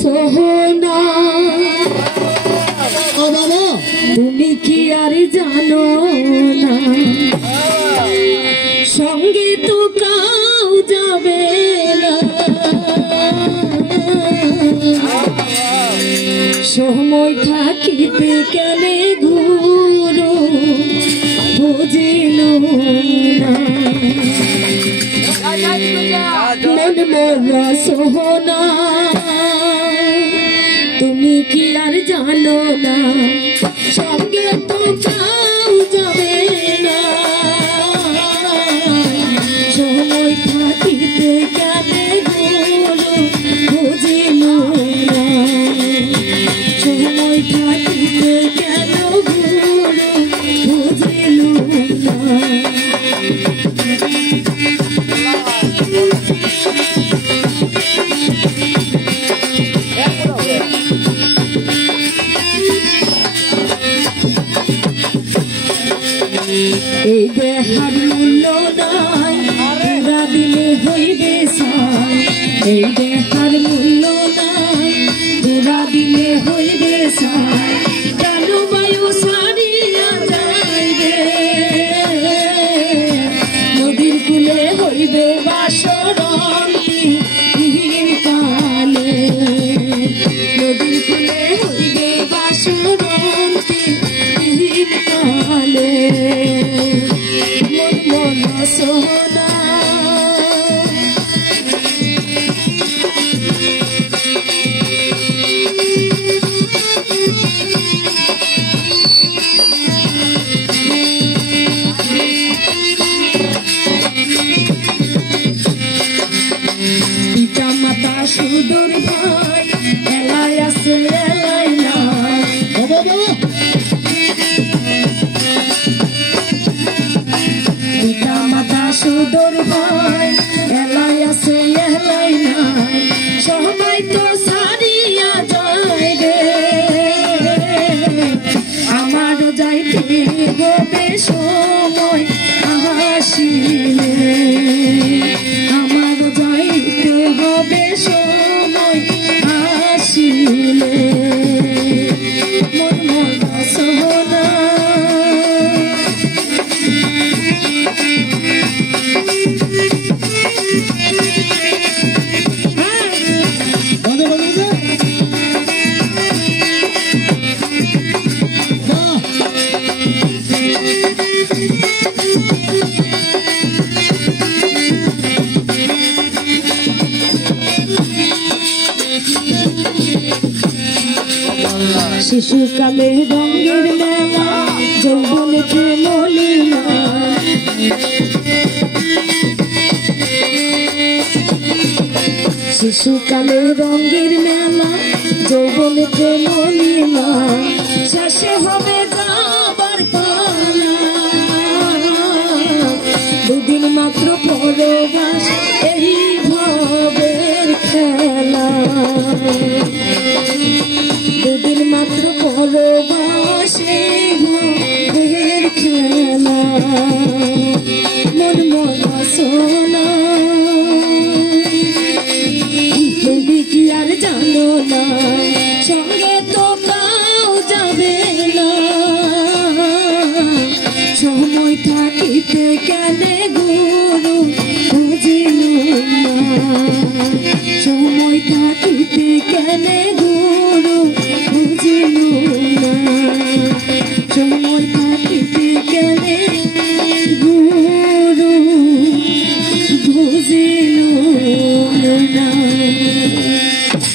সোহনা তুমি কি আর জানো না সঙ্গে তো কাউ যাবে না সময় থাকিতে কেনে ঘুরো বুঝিল না মন মোরা সোহনা তুমি কি আর জানো না সঙ্গে তো কাউ যাবে না সময় থাকিতে কেনে ঘুরো বুঝিল না সময় থাকিতে কেন ঘুরো বুঝিল না এই দেহার মূল্য নাই পুরা দিলে হইবে সাই এই দেহার মূল্য নাই পুরা দিলে হইবে সাই কেন বায়ু সারিয়া যাইবে নদীর কূলে হইবে বাসরন্তি কালে নদীর কূলে হইবে বাসরন্তি কালে সোহনা পিতা মাতা সুদূর ভাই এলাই আছে এলাই না পিতা মাতা সুদূর ভাই এলাই আছে এলাই নাই সবাই তো সারিয়া যায় রে আমারও যাইতে হবে সময় আসিলে আমারও যাইতে হবে সময় আসিলে মন মন সোহনা শিশুকালে রঙের মেলা যৌবনেতে মলিনা শিশুকালে রঙের মেলা যৌবনেতে মলিনা শেষে হবে যাবার পালা দুদিন মাত্র পরবাস এই ভবের খেলা দুদিন মাত্র পরবাসে ভবের খেলা মন মন সোনা তুমি কি আর জানো না সঙ্গে তো কাউ যাবে না সময় থাকিতে কেনে গুরু বুঝিল না সময় থাকিতে কেনে গুরু বুঝিল না সময় থাকিতে কেনে গুরু বুঝিল না